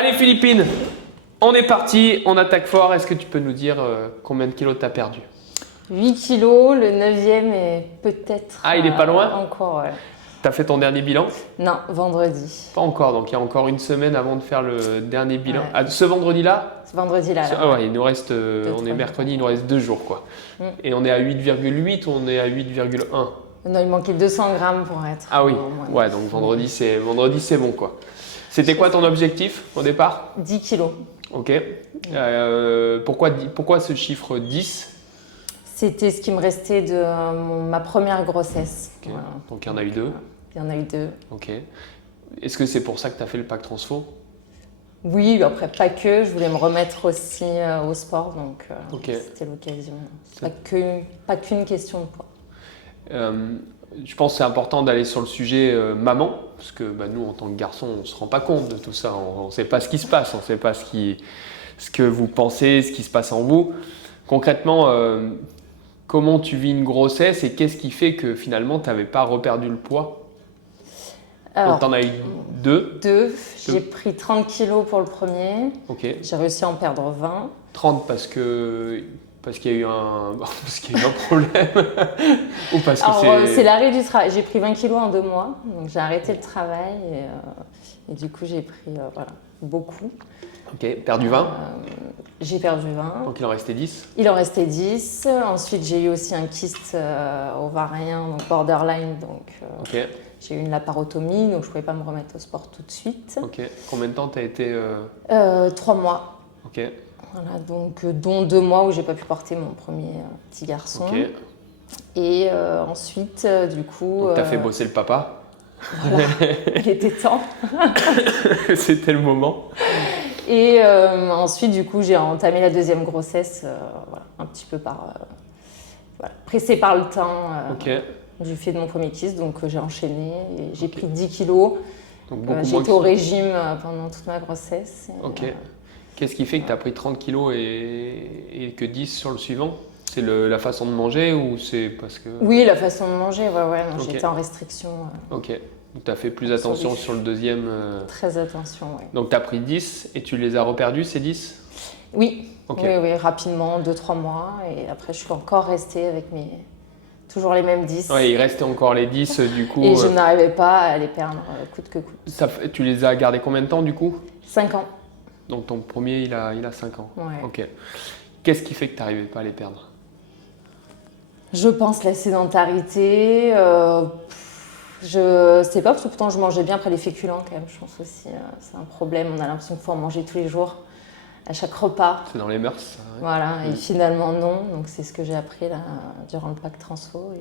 Allez Philippine, on est parti, on attaque fort. Est-ce que tu peux nous dire combien de kilos tu as perdu? 8 kilos, le 9e est peut-être Ah, il est pas loin? encore. Ouais. Tu as fait ton dernier bilan? Non, vendredi. Pas encore, donc il y a encore une semaine avant de faire le dernier bilan. Ouais. Ah, ce vendredi-là? Ce vendredi-là. Ah ouais, il nous reste, on est mercredi, il nous reste 2 jours quoi. Et on est à 8,8 ou on est à 8,1? Non, il manquait 200 grammes pour être. Ah oui, ouais, donc vendredi c'est bon quoi. C'était quoi ton objectif au départ? 10 kilos. Ok. Pourquoi ce chiffre 10? C'était ce qui me restait de ma première grossesse. Okay. Voilà. Donc il y en a eu 2? Il y en a eu 2. Ok. Est-ce que c'est pour ça que tu as fait le pack transfo? Oui, après pas que, je voulais me remettre aussi au sport, donc c'était l'occasion. Pas qu'une question de poids. Je pense que c'est important d'aller sur le sujet maman, parce que nous en tant que garçon, on ne se rend pas compte de tout ça, on ne sait pas ce qui se passe, on ne sait pas ce que vous pensez, ce qui se passe en vous. Concrètement, comment tu vis une grossesse et qu'est-ce qui fait que finalement tu n'avais pas reperdu le poids? Alors, tu en as eu 2? J'ai pris 30 kilos pour le premier. Okay. J'ai réussi à en perdre 20. 30 parce qu'il y a eu un problème ou parce que c'est l'arrêt du travail. J'ai pris 20 kilos en 2 mois. Donc j'ai arrêté le travail et du coup j'ai pris beaucoup. Ok, perdu 20? J'ai perdu 20. Donc il en restait 10? Il en restait 10. Ensuite j'ai eu aussi un kyste ovarien, donc borderline. Donc, j'ai eu une laparotomie, donc je ne pouvais pas me remettre au sport tout de suite. Ok. Combien de temps tu as été 3 mois. Ok. Voilà, donc dont 2 mois où j'ai pas pu porter mon premier petit garçon. Ok. Et ensuite, du coup. Tu as fait bosser le papa? Voilà, il était temps. C'était le moment. Et ensuite, du coup, j'ai entamé la deuxième grossesse, un petit peu pressée par le temps. Du fait de mon premier kyste, donc j'ai enchaîné et j'ai pris 10 kilos. J'ai été au régime pendant toute ma grossesse. Qu'est-ce qui fait que tu as pris 30 kilos et que 10 sur le suivant? C'est la façon de manger ou c'est parce que… Oui, la façon de manger, j'étais en restriction. Ok, donc tu as fait plus attention sur le deuxième. Très attention, oui. Donc tu as pris 10 et tu les as reperdus ces 10? Oui, oui, rapidement, 2-3 mois. Et après, je suis encore restée avec toujours les mêmes 10. Oui, il restait encore les 10 du coup. Et je n'arrivais pas à les perdre coûte que coûte. Tu les as gardés combien de temps du coup? 5 ans. Donc ton premier, il a 5 ans. Ouais. Ok. Qu'est-ce qui fait que tu n'arrivais pas à les perdre? Je pense la sédentarité. Je sais pas, parce que pourtant je mangeais bien après les féculents quand même. Je pense aussi c'est un problème. On a l'impression qu'il faut en manger tous les jours, à chaque repas. C'est dans les mœurs, ça. Ouais. Voilà, et finalement non. Donc c'est ce que j'ai appris là, durant le pack transfo. Et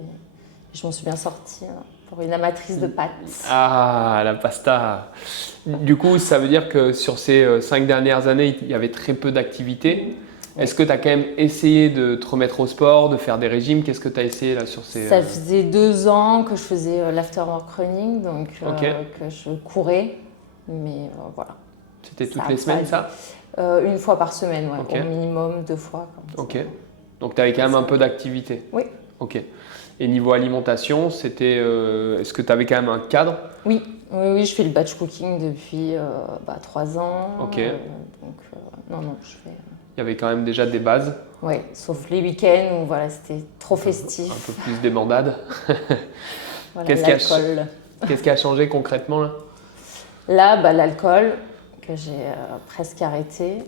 je m'en suis bien sortie pour une amatrice de pâtes. Ah, la pasta. Du coup, ça veut dire que sur ces 5 dernières années, il y avait très peu d'activités. Est-ce que tu as quand même essayé de te remettre au sport, de faire des régimes? Qu'est-ce que tu as essayé là sur ces… Ça faisait 2 ans que je faisais l'afterwork running, donc que je courais. Mais voilà. C'était toutes les semaines ça? Une fois par semaine, au minimum 2 fois. Ok. Donc tu avais quand même un peu d'activité? Oui. Ok. Et niveau alimentation, c'était, est-ce que tu avais quand même un cadre? Oui, je fais le batch cooking depuis 3 ans. Ok. Donc je fais… Il y avait quand même déjà des bases? Oui, sauf les week-ends où c'était trop festif. Un peu plus débandade. Voilà, l'alcool. Qu'est-ce qui a changé concrètement là? Là, l'alcool, que j'ai presque arrêté.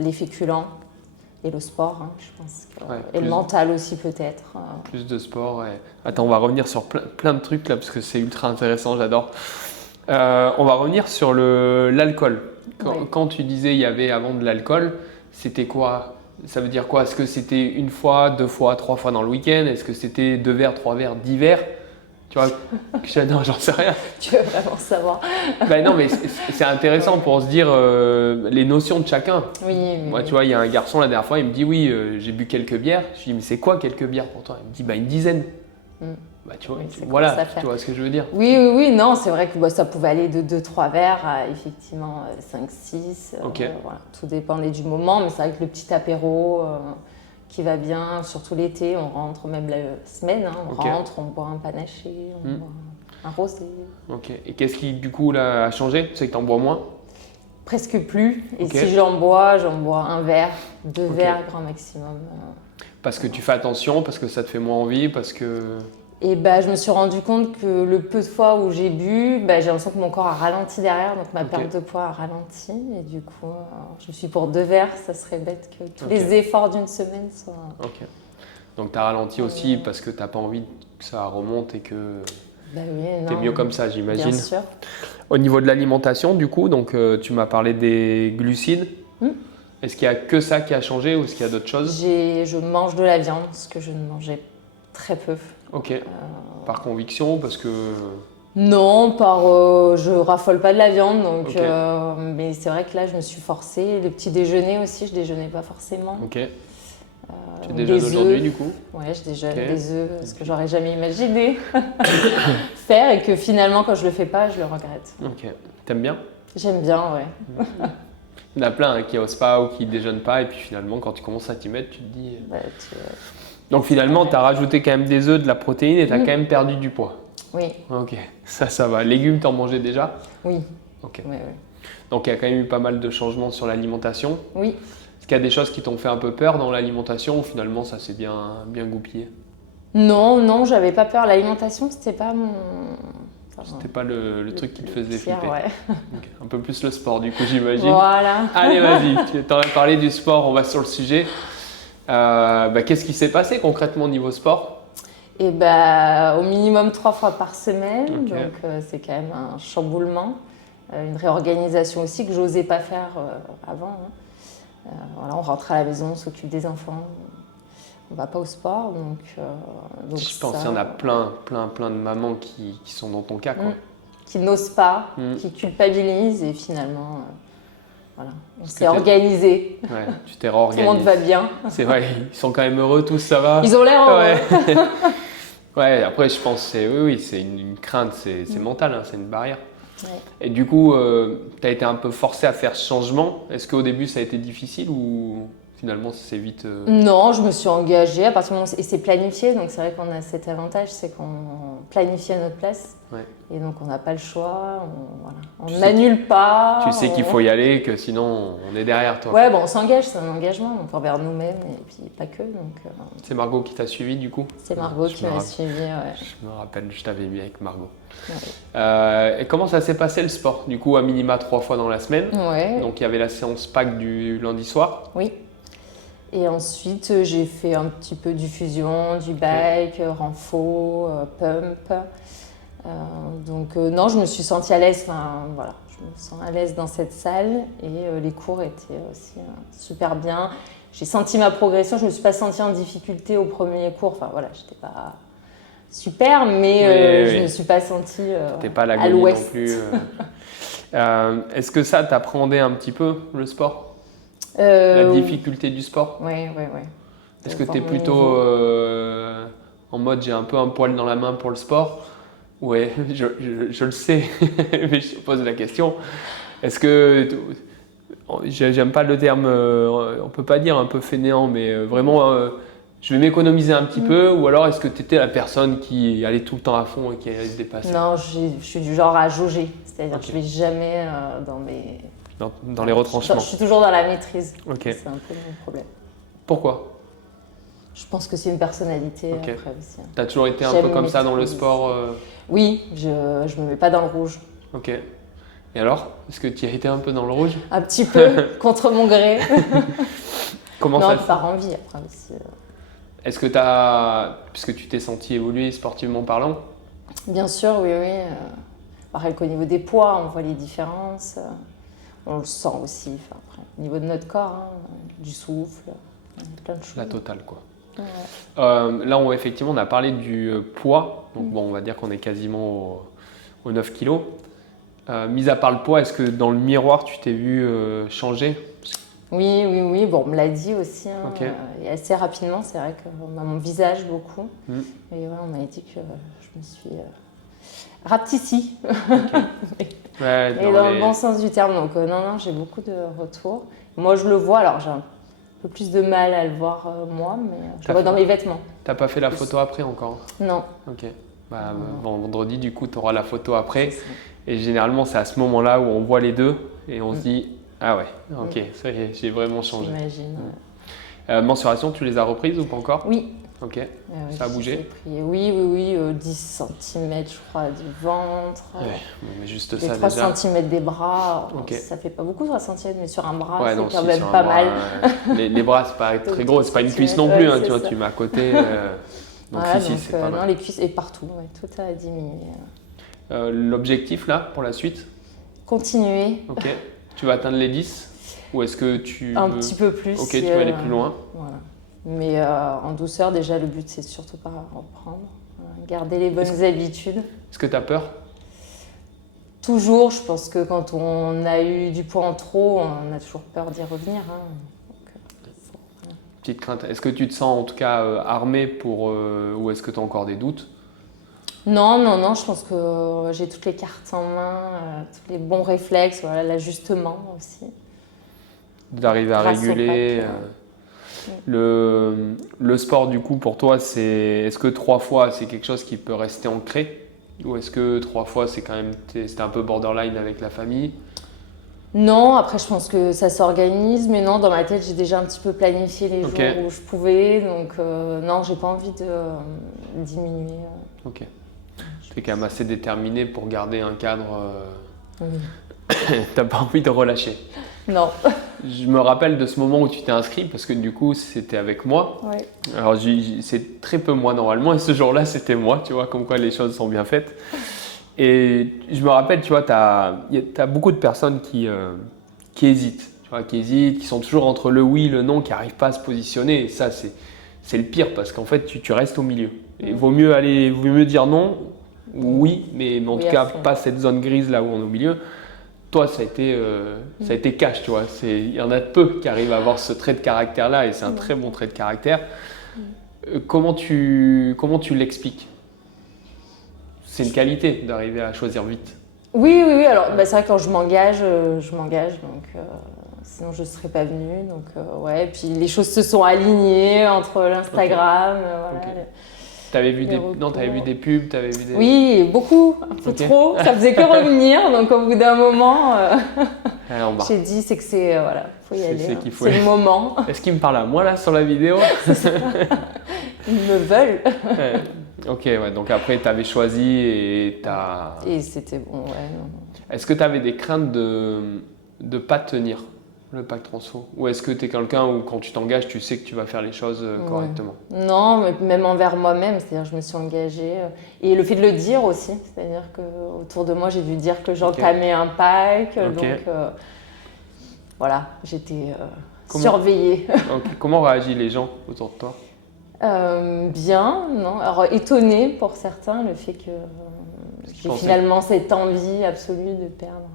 Les féculents et le sport, je pense. Et le mental aussi peut-être. Plus de sport, ouais. Attends, on va revenir sur plein de trucs là parce que c'est ultra intéressant, j'adore. On va revenir sur l'alcool. Quand tu disais il y avait avant de l'alcool, c'était quoi? Ça veut dire quoi? Est-ce que c'était 1 fois, 2 fois, 3 fois dans le week-end? Est-ce que c'était 2 verres, 3 verres, 10 verres? Tu vois, non, j'en sais rien. Tu veux vraiment savoir? Non, mais c'est intéressant pour se dire les notions de chacun. Oui. Moi, tu vois, il y a un garçon la dernière fois, il me dit oui, j'ai bu quelques bières. Je lui dis mais c'est quoi quelques bières pour toi? Il me dit une dizaine. Tu vois, voilà, tu vois ce que je veux dire. Oui, non, c'est vrai que ça pouvait aller de 2-3 verres à effectivement 5-6. Voilà, tout dépendait du moment, mais c'est vrai que le petit apéro qui va bien, surtout l'été, on rentre, même la semaine, on boit un panaché, on boit un rosé. Ok, et qu'est-ce qui du coup là, a changé? C'est que tu en bois moins? presque plus. Et si j'en bois un verre, 2 verres grand maximum. Parce que tu fais attention, parce que ça te fait moins envie, parce que… Et je me suis rendu compte que le peu de fois où j'ai bu, j'ai l'impression que mon corps a ralenti derrière, donc ma perte de poids a ralenti. Et du coup, je suis pour 2 verres, ça serait bête que tous les efforts d'une semaine soient… Ok. Donc tu as ralenti aussi parce que tu n'as pas envie que ça remonte et que tu es mieux comme ça, j'imagine. Bien sûr. Au niveau de l'alimentation, du coup, donc, tu m'as parlé des glucides. Est-ce qu'il n'y a que ça qui a changé ou est-ce qu'il y a d'autres choses? Je mange de la viande, ce que je ne mangeais très peu. Ok. Par conviction, parce que… Non, je raffole pas de la viande, donc, mais c'est vrai que là, je me suis forcée. Le petit déjeuner aussi, je déjeunais pas forcément. Ok. Tu déjeunes aujourd'hui, du coup? Ouais, je déjeune des œufs, ce que j'aurais jamais imaginé faire et que finalement, quand je le fais pas, je le regrette. Ok. T'aimes bien? J'aime bien, ouais. Il y en a plein qui n'osent pas ou qui ne déjeunent pas, et puis finalement, quand tu commences à t'y mettre, tu te dis… Donc finalement, tu as rajouté quand même des œufs, de la protéine et tu as quand même perdu du poids. Oui. Ok, ça va. Légumes, t'en mangeais déjà? Oui. Ok. Oui. Donc il y a quand même eu pas mal de changements sur l'alimentation. Oui. Est-ce qu'il y a des choses qui t'ont fait un peu peur dans l'alimentation ou finalement ça s'est bien goupillé? Non, j'avais pas peur. L'alimentation, c'était pas mon… C'était pas le truc qui te faisait flipper. Ouais. Okay. Un peu plus le sport du coup, j'imagine. Voilà. Allez, vas-y, tu t'en as parlé du sport, on va sur le sujet. Qu'est-ce qui s'est passé concrètement au niveau sport? Et au minimum 3 fois par semaine, Okay. donc c'est quand même un chamboulement, une réorganisation aussi que j'osais pas faire avant. Voilà, on rentre à la maison, on s'occupe des enfants, on va pas au sport, donc je pense qu'il y en a plein de mamans qui sont dans ton cas, quoi. Qui n'osent pas, qui culpabilisent et finalement… Voilà, on s'est organisé. Ouais, tu t'es réorganisé. Tout le monde va bien. C'est vrai, ils sont quand même heureux, tous, ça va. Ils ont l'air heureux. Ouais. Ouais, après, je pense que oui, c'est une crainte, c'est mental, hein, c'est une barrière. Ouais. Et du coup, tu as été un peu forcé à faire ce changement. Est-ce qu'au début, ça a été difficile ou finalement, ça s'est vite… Non, je me suis engagée à partir du moment où c'est planifié. Donc, c'est vrai qu'on a cet avantage, c'est qu'on planifie à notre place. Ouais. Et donc, on n'a pas le choix. On n'annule pas. Tu sais qu'il faut y aller, que sinon, on est derrière toi. Ouais, on s'engage, c'est un engagement donc envers nous-mêmes et puis pas que. C'est Margot qui t'a suivi du coup? C'est Margot qui m'a suivi, ouais. Je me rappelle, je t'avais mis avec Margot. Ouais. Et comment ça s'est passé le sport? Du coup, à minima 3 fois dans la semaine. Ouais. Donc, il y avait la séance PAC du lundi soir. Oui. Et ensuite, j'ai fait un petit peu du fusion, du bike, renfo, pump. Donc non, je me suis sentie à l'aise. Voilà, je me sens à l'aise dans cette salle et les cours étaient aussi super bien. J'ai senti ma progression. Je me suis pas sentie en difficulté au premier cours. Enfin voilà, j'étais pas super, mais je me suis pas sentie t'es pas à à l'agonie l'ouest non plus. Est-ce que ça t'appréhendait un petit peu le sport? La difficulté du sport? Oui. Est-ce que tu es plutôt en mode j'ai un peu un poil dans la main pour le sport? Ouais, je le sais, mais je te pose la question. Est-ce que, j'aime pas le terme, on peut pas dire un peu fainéant, mais vraiment je vais m'économiser un petit peu, ou alors est-ce que tu étais la personne qui allait tout le temps à fond et qui allait se dépasser? Non, je suis du genre à jauger, c'est-à-dire que je vais jamais dans les retranchements. Je suis toujours dans la maîtrise. Okay. C'est un peu mon problème. Pourquoi? Je pense que c'est une personnalité après aussi. Tu as toujours été un peu comme ça dans le sport Oui, je me mets pas dans le rouge. Ok. Et alors? Est-ce que tu as été un peu dans le rouge? Un petit peu, contre mon gré. Comment non, ça par envie après aussi. Est-ce que puisque tu t'es senti évoluer sportivement parlant? Bien sûr, oui. Pareil qu'au niveau des poids, on voit les différences. On le sent aussi. Après, au niveau de notre corps, du souffle, plein de choses. La totale, quoi. Ouais. Là, effectivement, on a parlé du poids. Donc, bon, on va dire qu'on est quasiment aux 9 kilos. Mis à part le poids, est-ce que dans le miroir, tu t'es vu changer? Oui. Bon, on me l'a dit aussi. Okay. Et assez rapidement, c'est vrai qu'on a mon visage beaucoup. Et ouais, on m'a dit que je me suis rapetissie. Okay. Ouais, et dans le bon sens du terme. Donc, non, j'ai beaucoup de retours. Moi, je le vois. Alors, j'ai un peu plus de mal à le voir moi, mais je le vois dans mes vêtements. T'as pas fait la photo après encore? Non. Ok. Vendredi, du coup, tu auras la photo après. Et généralement, c'est à ce moment-là où on voit les deux et on se dit Ah ouais, ok, ça y est, j'ai vraiment changé. J'imagine. Mensuration, tu les as reprises ou pas encore? Oui. Ok, ça a bougé? Oui, 10 cm je crois du ventre, mais juste les ça 3 déjà. cm des bras. Ok. Ça fait pas beaucoup 3 cm, mais sur un bras Ouais, c'est non, quand si, même sur un pas bras, mal. les bras, c'est pas très gros, c'est pas une cuisse non Ouais, plus, hein, c'est tu vois, ça. tu mets à côté. Donc Voilà, si, c'est pas mal. non, les cuisses et partout, tout a diminué. L'objectif là, pour la suite? Continuer. Ok. Tu vas atteindre les 10? Ou est-ce que tu Un veux... petit peu plus. Ok, tu vas aller plus loin. Voilà. Mais en douceur, déjà, le but, c'est surtout pas reprendre. Garder les bonnes habitudes. Est-ce que tu as peur? Toujours, je pense que quand on a eu du poids en trop, on a toujours peur d'y revenir. Petite crainte. Est-ce que tu te sens en tout cas armé pour... ou est-ce que tu as encore des doutes? Non, je pense que j'ai toutes les cartes en main, tous les bons réflexes, voilà, l'ajustement aussi. D'arriver à réguler. Le sport, du coup, pour toi, est-ce que 3 fois, c'est quelque chose qui peut rester ancré? Ou est-ce que 3 fois, c'était un peu borderline avec la famille? Non, après, je pense que ça s'organise, mais non, dans ma tête, j'ai déjà un petit peu planifié les jours où je pouvais, donc non, j'ai pas envie de diminuer. Ok. Tu es quand même assez déterminé pour garder un cadre. T'as pas envie de relâcher? Non. Je me rappelle de ce moment où tu t'es inscrit parce que du coup c'était avec moi. Ouais. Alors c'est très peu moi normalement et ce jour-là c'était moi, tu vois, comme quoi les choses sont bien faites. Et je me rappelle, tu vois, t'as beaucoup de personnes qui hésitent, tu vois, qui sont toujours entre le oui, le non, qui n'arrivent pas à se positionner. Et ça c'est le pire parce qu'en fait tu restes au milieu. Et vaut mieux dire non ou oui, mais en tout cas pas cette zone grise là où on est au milieu. Toi, ça a été cash, tu vois. Il y en a peu qui arrivent à avoir ce trait de caractère-là et c'est un très bon trait de caractère. Comment tu l'expliques? C'est une qualité d'arriver à choisir vite. Oui. Alors, c'est vrai que quand je m'engage, donc sinon je ne serais pas venue. Donc, ouais. Et puis les choses se sont alignées entre l'Instagram, voilà. T'avais vu des pubs, Oui, beaucoup, un peu trop. Ça faisait que revenir, donc au bout d'un moment, j'ai dit c'est que faut y aller. C'est le moment. Est-ce qu'il me parle à moi là sur la vidéo? Ils me veulent. Ok, ouais. Donc après, t'avais choisi et Et c'était bon, ouais. Non. Est-ce que t'avais des craintes de pas tenir le pack transfo? Ou est-ce que tu es quelqu'un où quand tu t'engages, tu sais que tu vas faire les choses correctement? Non, mais même envers moi-même, c'est-à-dire je me suis engagée. Et le fait de le dire aussi, c'est-à-dire qu'autour de moi, j'ai dû dire que j'entamais un pack. Donc voilà, j'étais surveillée. Comment réagissent les gens autour de toi? Bien, non. Alors étonnée pour certains, le fait que j'ai finalement cette envie absolue de perdre.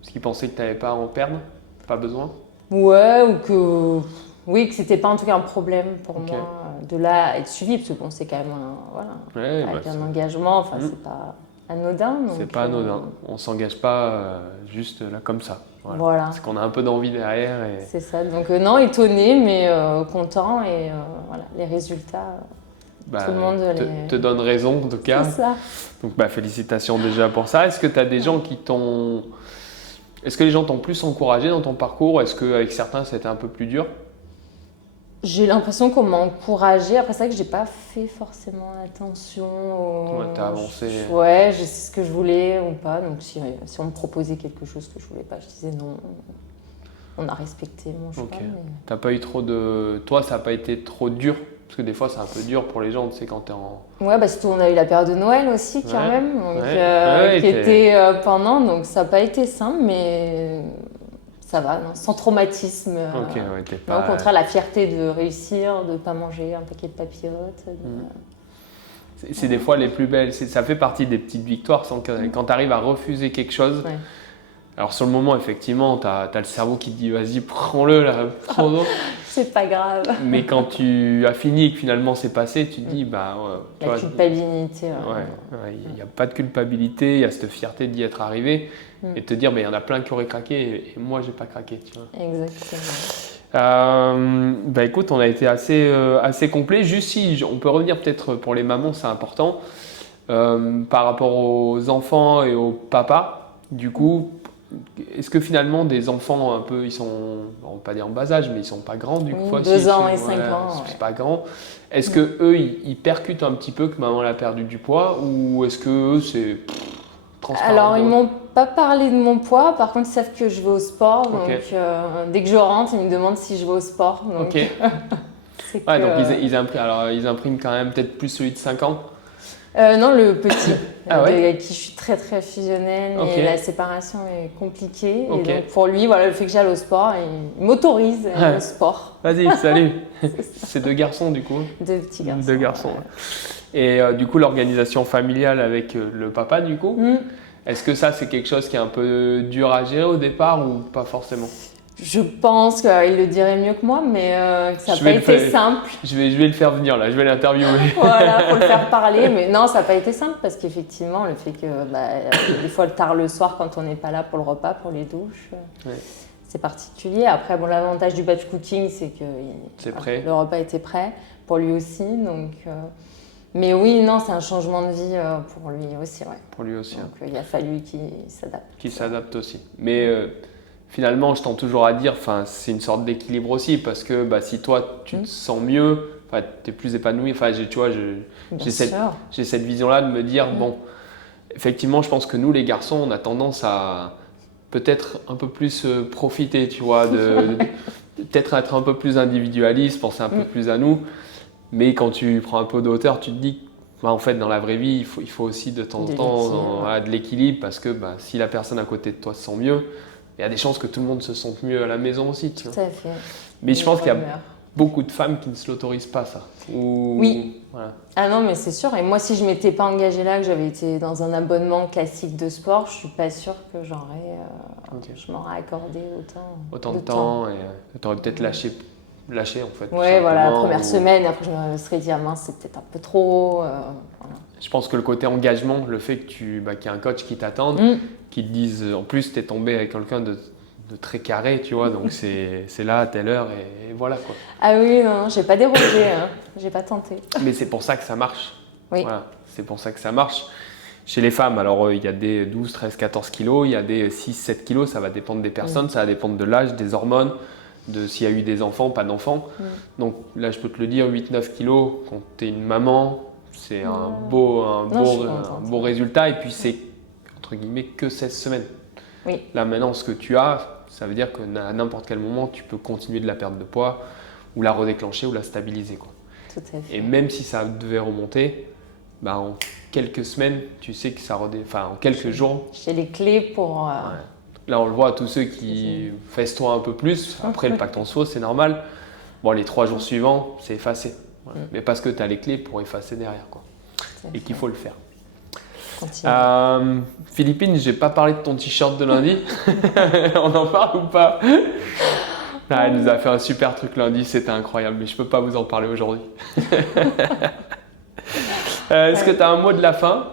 Parce qu'ils pensaient que tu n'avais pas à en perdre? Pas besoin? Ouais, ou que c'était pas en tout cas un problème pour moi de là être suivi, parce que bon, c'est quand même un engagement, enfin c'est pas anodin. C'est pas anodin, on s'engage pas juste là comme ça. Voilà. Parce qu'on a un peu d'envie derrière. C'est ça, donc non, étonné, mais content et voilà, les résultats, tout le monde te donne raison en tout cas. C'est ça. Donc félicitations déjà pour ça. Est-ce que tu as des gens Est-ce que les gens t'ont plus encouragé dans ton parcours? Est-ce qu'avec certains, c'était un peu plus dur? J'ai l'impression qu'on m'a encouragée. Après, c'est vrai que j'ai pas fait forcément attention. T'as avancé. Ouais, je sais ce que je voulais ou pas. Donc, si on me proposait quelque chose que je voulais pas, je disais non. On a respecté mon choix. Mais... T'as pas eu trop de... Toi, ça n'a pas été trop dur? Parce que des fois, c'est un peu dur pour les gens, tu sais, quand t'es en... Ouais, surtout on a eu la période de Noël aussi, quand même, donc, qui était pendant, donc ça n'a pas été simple, mais ça va, non, sans traumatisme. Au contraire, la fierté de réussir, de ne pas manger un paquet de papillotes. C'est des fois les plus belles, ça fait partie des petites victoires, quand tu arrives à refuser quelque chose. Ouais. Alors sur le moment, effectivement, tu as le cerveau qui te dit vas-y, prends-le là, prends-le. C'est pas grave. Mais quand tu as fini et que finalement c'est passé, tu te dis la culpabilité. Il n'y a pas de culpabilité, il y a cette fierté d'y être arrivé et de te dire il y en a plein qui auraient craqué et moi j'ai pas craqué. Tu vois. Exactement. Écoute, on a été assez complet. Juste si on peut revenir peut-être pour les mamans, c'est important, par rapport aux enfants et aux papas. Du coup, est-ce que finalement des enfants un peu, ils sont, on va pas dire en bas âge, mais ils sont pas grands du coup, 2 ans et 5 ans. C'est pas grand. Est-ce que eux, ils percutent un petit peu que maman elle a perdu du poids, ou est-ce que eux c'est transparent? Alors ils m'ont pas parlé de mon poids, par contre ils savent que je vais au sport, donc dès que je rentre, ils me demandent si je vais au sport. Donc, donc ils impriment quand même peut-être plus celui de 5 ans. Non, le petit, avec qui je suis très très fusionnelle, et la séparation est compliquée. Et donc pour lui, voilà, le fait que j'aille au sport, il m'autorise à aller au sport. Vas-y, salut. C'est 2 garçons du coup. 2 petits garçons. 2 garçons. Et du coup, l'organisation familiale avec le papa du coup, est-ce que ça c'est quelque chose qui est un peu dur à gérer au départ ou pas forcément? Je pense qu'il le dirait mieux que moi, mais ça n'a pas été simple. Je vais le faire venir là, je vais l'interviewer. Voilà, faut le faire parler. Mais non, ça n'a pas été simple parce qu'effectivement, le fait que des fois tard le soir, quand on n'est pas là pour le repas, pour les douches, c'est particulier. Après, bon, l'avantage du batch cooking, c'est que le repas était prêt pour lui aussi. Donc, mais oui, non, c'est un changement de vie pour lui aussi. Ouais. Pour lui aussi. Donc, il a fallu qu'il s'adapte. Qu'il s'adapte aussi. Mais finalement, je tends toujours à dire, c'est une sorte d'équilibre aussi, parce que si toi, tu te sens mieux, tu es plus épanoui, tu vois, j'ai cette vision-là de me dire, bon, effectivement, je pense que nous, les garçons, on a tendance à peut-être un peu plus profiter, tu vois, peut-être être un peu plus individualiste, penser un peu plus à nous, mais quand tu prends un peu de hauteur, tu te dis, en fait, dans la vraie vie, il faut aussi de temps en temps de l'équilibre, parce que si la personne à côté de toi se sent mieux, il y a des chances que tout le monde se sente mieux à la maison aussi. Tu vois. Tout à fait. Mais je pense qu'il y a beaucoup de femmes qui ne se l'autorisent pas, ça. Oui. Voilà. Ah non, mais c'est sûr. Et moi, si je ne m'étais pas engagée là, que j'avais été dans un abonnement classique de sport, je ne suis pas sûre que je m'aurais accordé autant de temps. Et tu aurais peut-être lâché en fait. Oui, voilà, la première semaine. Après, je me serais dit, mince, c'est peut-être un peu trop. Voilà. Je pense que le côté engagement, le fait que qu'il y ait un coach qui t'attende, qui te dise, en plus, tu es tombé avec quelqu'un de très carré, tu vois, donc c'est là à telle heure et voilà quoi. Ah oui, non, j'ai pas dérogé, j'ai pas tenté. Mais c'est pour ça que ça marche. Oui. Voilà, c'est pour ça que ça marche. Chez les femmes, alors il y a des 12, 13, 14 kilos, il y a des 6, 7 kilos, ça va dépendre des personnes, ça va dépendre de l'âge, des hormones, de s'il y a eu des enfants, pas d'enfants. Donc là, je peux te le dire, 8, 9 kilos quand tu es une maman, c'est un beau résultat, et puis c'est entre guillemets que 16 semaines. Oui. Là maintenant, ce que tu as, ça veut dire qu'à n'importe quel moment, tu peux continuer de la perte de poids ou la redéclencher ou la stabiliser, quoi. Tout à fait. Et même si ça devait remonter, en quelques semaines, tu sais que en quelques jours. J'ai les clés pour. Là, on le voit, tous ceux qui festent-toi un peu plus, après le pacte en sauce, c'est normal. Bon, les 3 jours suivants, c'est effacé. Voilà. Mais parce que tu as les clés pour effacer derrière, quoi. Et qu'il faut le faire. Philippine, j'ai pas parlé de ton t-shirt de lundi. On en parle ou pas? Elle nous a fait un super truc lundi, c'était incroyable, mais je peux pas vous en parler aujourd'hui. Est-ce que tu as un mot de la fin?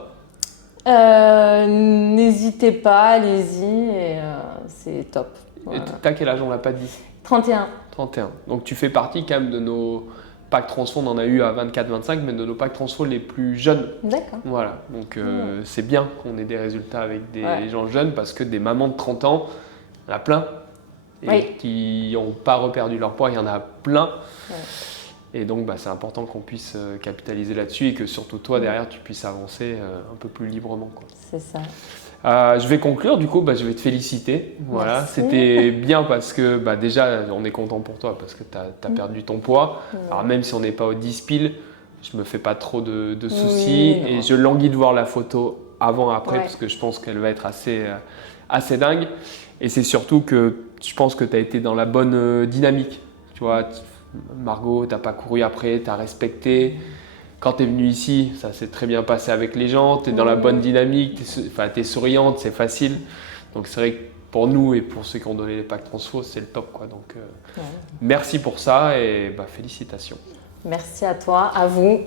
N'hésitez pas, allez-y, et c'est top. Voilà. Et t'as quel âge? On l'a pas dit. 31. 31. Donc tu fais partie quand même de nos packs transfo, on en a eu à 24-25, mais de nos packs transfo les plus jeunes. D'accord. Voilà, donc c'est bien qu'on ait des résultats avec des gens jeunes, parce que des mamans de 30 ans, il y en a plein, et qui n'ont pas reperdu leur poids, il y en a plein. Ouais. Et donc c'est important qu'on puisse capitaliser là-dessus, et que surtout toi derrière tu puisses avancer un peu plus librement, quoi. C'est ça. Je vais conclure, du coup, je vais te féliciter. Voilà, c'était bien parce que déjà, on est content pour toi parce que tu as perdu ton poids. Alors même si on n'est pas aux 10 piles, je me fais pas trop de soucis, et je languis de voir la photo avant-après parce que je pense qu'elle va être assez dingue. Et c'est surtout que je pense que tu as été dans la bonne dynamique. Tu vois, Margot, tu n'as pas couru après, tu as respecté. Quand tu es venue ici, ça s'est très bien passé avec les gens, tu es dans la bonne dynamique, tu es souriante, c'est facile. Donc c'est vrai que pour nous et pour ceux qui ont donné les packs transfo, c'est le top, quoi. Donc merci pour ça, et félicitations. Merci à toi, à vous.